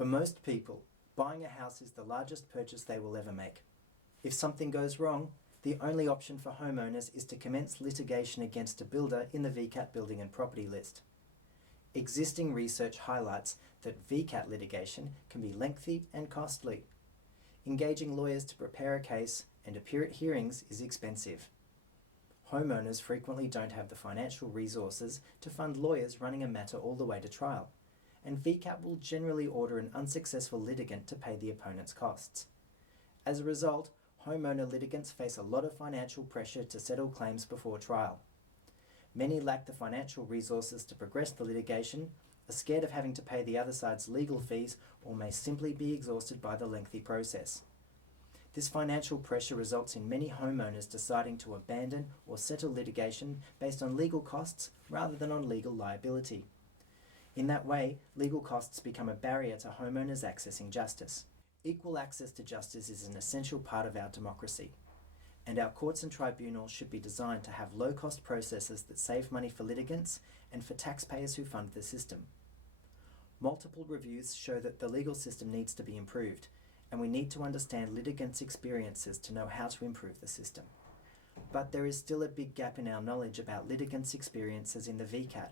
For most people, buying a house is the largest purchase they will ever make. If something goes wrong, the only option for homeowners is to commence litigation against a builder in the VCAT building and property list. Existing research highlights that VCAT litigation can be lengthy and costly. Engaging lawyers to prepare a case and appear at hearings is expensive. Homeowners frequently don't have the financial resources to fund lawyers running a matter all the way to trial, and VCAT will generally order an unsuccessful litigant to pay the opponent's costs. As a result, homeowner litigants face a lot of financial pressure to settle claims before trial. Many lack the financial resources to progress the litigation, are scared of having to pay the other side's legal fees, or may simply be exhausted by the lengthy process. This financial pressure results in many homeowners deciding to abandon or settle litigation based on legal costs rather than on legal liability. In that way, legal costs become a barrier to homeowners accessing justice. Equal access to justice is an essential part of our democracy, and our courts and tribunals should be designed to have low-cost processes that save money for litigants and for taxpayers who fund the system. Multiple reviews show that the legal system needs to be improved, and we need to understand litigants' experiences to know how to improve the system. But there is still a big gap in our knowledge about litigants' experiences in the VCAT.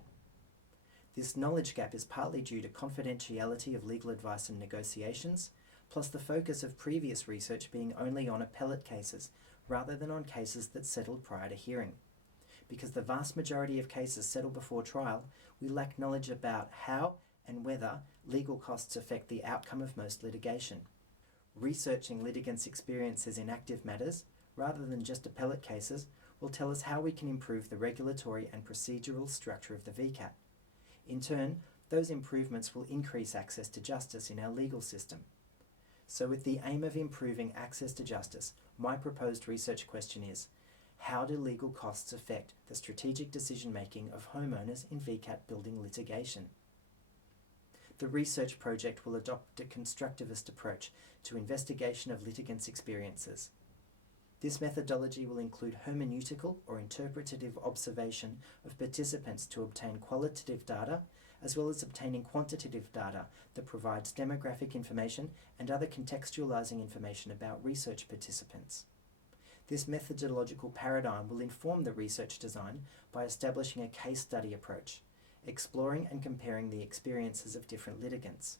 This knowledge gap is partly due to confidentiality of legal advice and negotiations, plus the focus of previous research being only on appellate cases rather than on cases that settled prior to hearing. Because the vast majority of cases settle before trial, we lack knowledge about how and whether legal costs affect the outcome of most litigation. Researching litigants' experiences in active matters, rather than just appellate cases, will tell us how we can improve the regulatory and procedural structure of the VCAT. In turn, those improvements will increase access to justice in our legal system. So with the aim of improving access to justice, my proposed research question is, how do legal costs affect the strategic decision-making of homeowners in VCAT building litigation? The research project will adopt a constructivist approach to investigation of litigants' experiences. This methodology will include hermeneutical or interpretative observation of participants to obtain qualitative data, as well as obtaining quantitative data that provides demographic information and other contextualizing information about research participants. This methodological paradigm will inform the research design by establishing a case study approach, exploring and comparing the experiences of different litigants.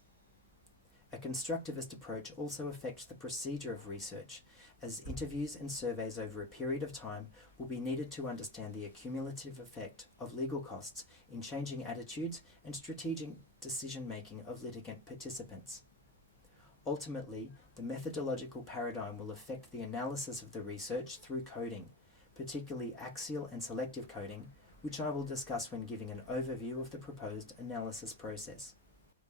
A constructivist approach also affects the procedure of research, as interviews and surveys over a period of time will be needed to understand the accumulative effect of legal costs in changing attitudes and strategic decision-making of litigant participants. Ultimately, the methodological paradigm will affect the analysis of the research through coding, particularly axial and selective coding, which I will discuss when giving an overview of the proposed analysis process.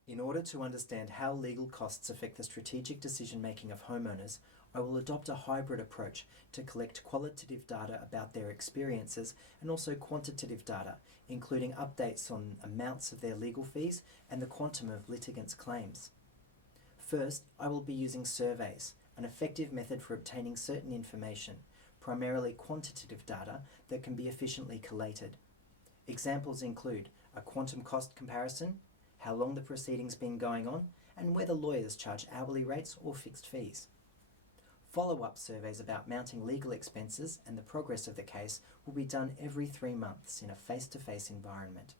In order to understand how legal costs affect the strategic decision-making of homeowners, I will adopt a hybrid approach to collect qualitative data about their experiences and also quantitative data, including updates on amounts of their legal fees and the quantum of litigants' claims. First, I will be using surveys, an effective method for obtaining certain information, primarily quantitative data that can be efficiently collated. Examples include a quantum cost comparison, how long the proceeding's been going on, and whether lawyers charge hourly rates or fixed fees. Follow-up surveys about mounting legal expenses and the progress of the case will be done every 3 months in a face-to-face environment.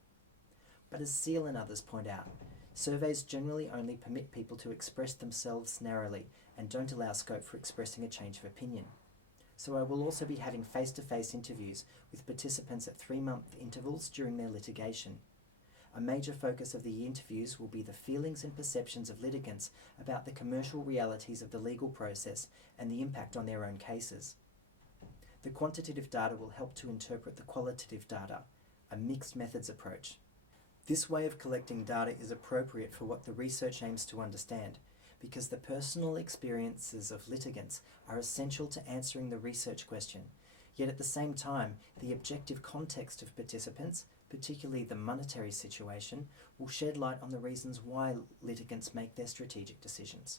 But as Seal and others point out, surveys generally only permit people to express themselves narrowly and don't allow scope for expressing a change of opinion. So I will also be having face-to-face interviews with participants at 3-month intervals during their litigation. A major focus of the interviews will be the feelings and perceptions of litigants about the commercial realities of the legal process and the impact on their own cases. The quantitative data will help to interpret the qualitative data, a mixed methods approach. This way of collecting data is appropriate for what the research aims to understand, because the personal experiences of litigants are essential to answering the research question. Yet at the same time, the objective context of participants, particularly the monetary situation, will shed light on the reasons why litigants make their strategic decisions.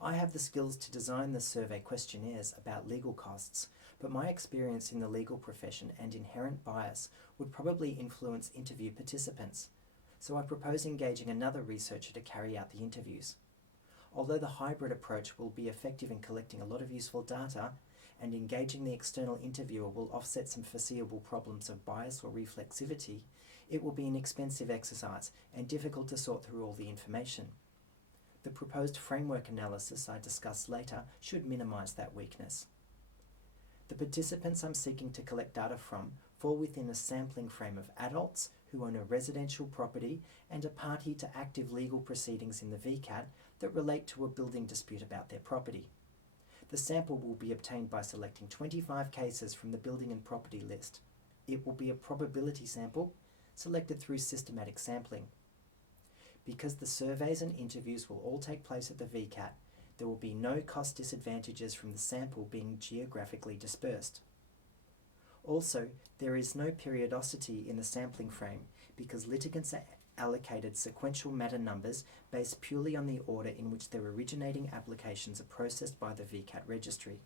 I have the skills to design the survey questionnaires about legal costs, but my experience in the legal profession and inherent bias would probably influence interview participants. so I propose engaging another researcher to carry out the interviews. Although the hybrid approach will be effective in collecting a lot of useful data, and engaging the external interviewer will offset some foreseeable problems of bias or reflexivity, it will be an expensive exercise and difficult to sort through all the information. The proposed framework analysis I discuss later should minimise that weakness. The participants I'm seeking to collect data from fall within a sampling frame of adults who own a residential property and are party to active legal proceedings in the VCAT that relate to a building dispute about their property. The sample will be obtained by selecting 25 cases from the building and property list. It will be a probability sample selected through systematic sampling. Because the surveys and interviews will all take place at the VCAT, there will be no cost disadvantages from the sample being geographically dispersed. Also, there is no periodicity in the sampling frame because litigants are allocated sequential matter numbers based purely on the order in which their originating applications are processed by the VCAT registry.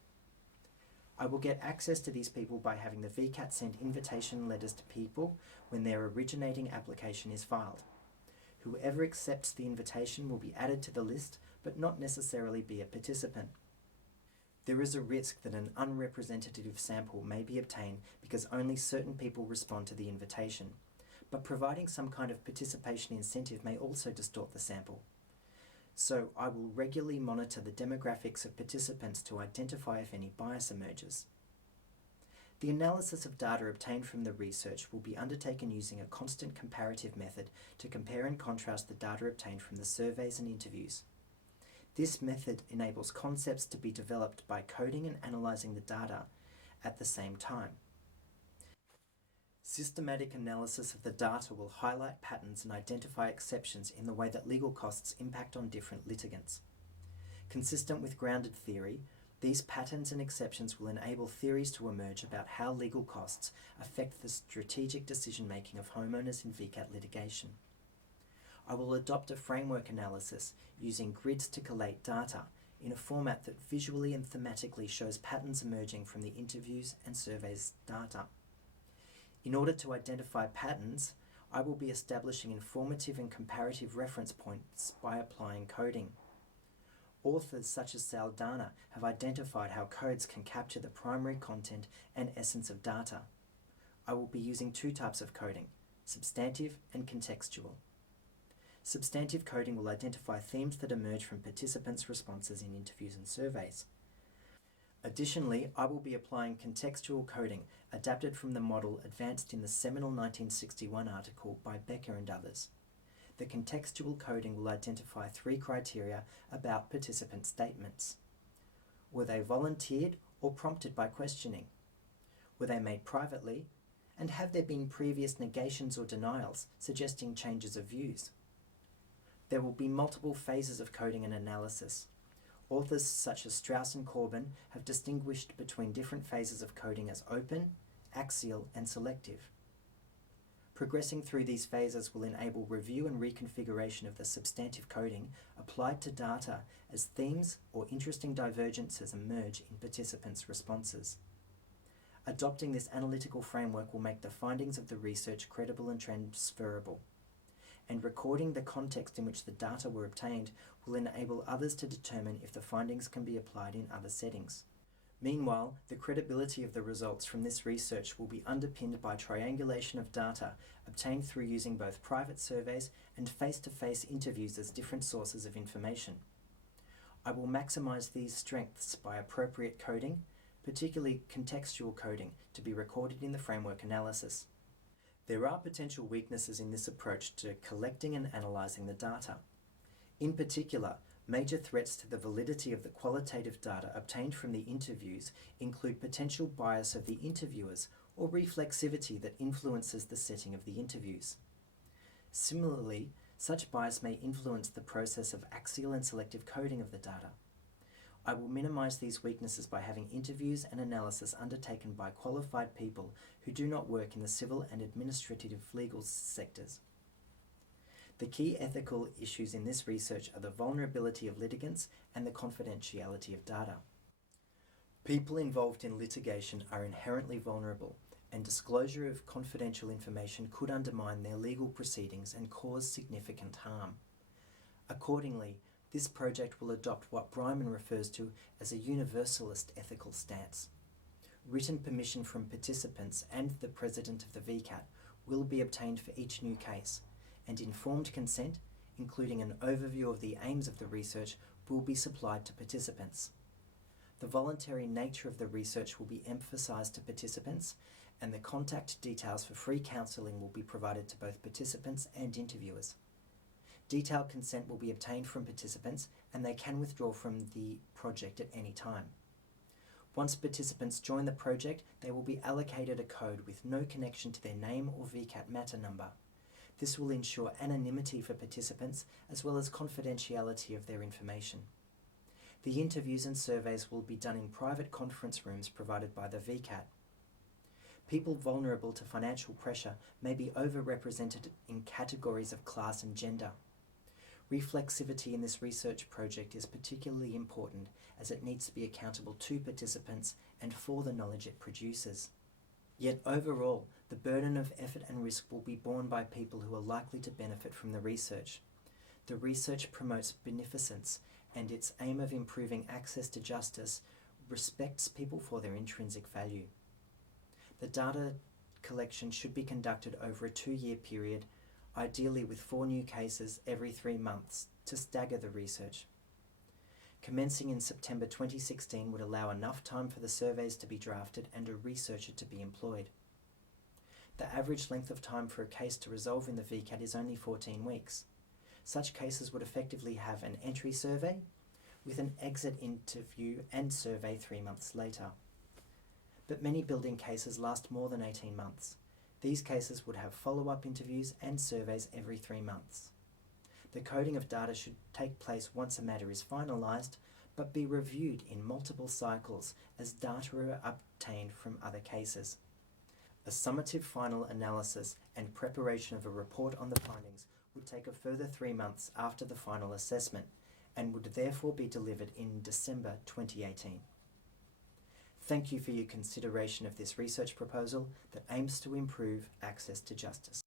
I will get access to these people by having the VCAT send invitation letters to people when their originating application is filed. Whoever accepts the invitation will be added to the list, but not necessarily be a participant. There is a risk that an unrepresentative sample may be obtained because only certain people respond to the invitation, but providing some kind of participation incentive may also distort the sample. So I will regularly monitor the demographics of participants to identify if any bias emerges. The analysis of data obtained from the research will be undertaken using a constant comparative method to compare and contrast the data obtained from the surveys and interviews. This method enables concepts to be developed by coding and analysing the data at the same time. Systematic analysis of the data will highlight patterns and identify exceptions in the way that legal costs impact on different litigants. Consistent with grounded theory, these patterns and exceptions will enable theories to emerge about how legal costs affect the strategic decision-making of homeowners in VCAT litigation. I will adopt a framework analysis using grids to collate data in a format that visually and thematically shows patterns emerging from the interviews and surveys data. In order to identify patterns, I will be establishing informative and comparative reference points by applying coding. Authors such as Saldana have identified how codes can capture the primary content and essence of data. I will be using two types of coding, substantive and contextual. Substantive coding will identify themes that emerge from participants' responses in interviews and surveys. Additionally, I will be applying contextual coding adapted from the model advanced in the seminal 1961 article by Becker and others. The contextual coding will identify three criteria about participant statements. Were they volunteered or prompted by questioning? Were they made privately? And have there been previous negations or denials suggesting changes of views? There will be multiple phases of coding and analysis. Authors such as Strauss and Corbin have distinguished between different phases of coding as open, axial, and selective. Progressing through these phases will enable review and reconfiguration of the substantive coding applied to data as themes or interesting divergences emerge in participants' responses. Adopting this analytical framework will make the findings of the research credible and transferable, and recording the context in which the data were obtained will enable others to determine if the findings can be applied in other settings. Meanwhile, the credibility of the results from this research will be underpinned by triangulation of data obtained through using both private surveys and face-to-face interviews as different sources of information. I will maximise these strengths by appropriate coding, particularly contextual coding, to be recorded in the framework analysis. There are potential weaknesses in this approach to collecting and analysing the data. In particular, major threats to the validity of the qualitative data obtained from the interviews include potential bias of the interviewers or reflexivity that influences the setting of the interviews. Similarly, such bias may influence the process of axial and selective coding of the data. I will minimise these weaknesses by having interviews and analysis undertaken by qualified people who do not work in the civil and administrative legal sectors. The key ethical issues in this research are the vulnerability of litigants and the confidentiality of data. People involved in litigation are inherently vulnerable, and disclosure of confidential information could undermine their legal proceedings and cause significant harm. Accordingly, this project will adopt what Bryman refers to as a universalist ethical stance. Written permission from participants and the President of the VCAT will be obtained for each new case, and informed consent, including an overview of the aims of the research, will be supplied to participants. The voluntary nature of the research will be emphasised to participants, and the contact details for free counselling will be provided to both participants and interviewers. Detailed consent will be obtained from participants, and they can withdraw from the project at any time. Once participants join the project, they will be allocated a code with no connection to their name or VCAT matter number. This will ensure anonymity for participants as well as confidentiality of their information. The interviews and surveys will be done in private conference rooms provided by the VCAT. People vulnerable to financial pressure may be overrepresented in categories of class and gender. Reflexivity in this research project is particularly important as it needs to be accountable to participants and for the knowledge it produces. Yet overall, the burden of effort and risk will be borne by people who are likely to benefit from the research. The research promotes beneficence, and its aim of improving access to justice respects people for their intrinsic value. The data collection should be conducted over a 2-year period, ideally with 4 new cases every 3 months to stagger the research. Commencing in September 2016 would allow enough time for the surveys to be drafted and a researcher to be employed. The average length of time for a case to resolve in the VCAT is only 14 weeks. Such cases would effectively have an entry survey with an exit interview and survey 3 months later. But many building cases last more than 18 months. These cases would have follow-up interviews and surveys every 3 months. The coding of data should take place once a matter is finalised, but be reviewed in multiple cycles as data are obtained from other cases. A summative final analysis and preparation of a report on the findings would take a further 3 months after the final assessment and would therefore be delivered in December 2018. Thank you for your consideration of this research proposal that aims to improve access to justice.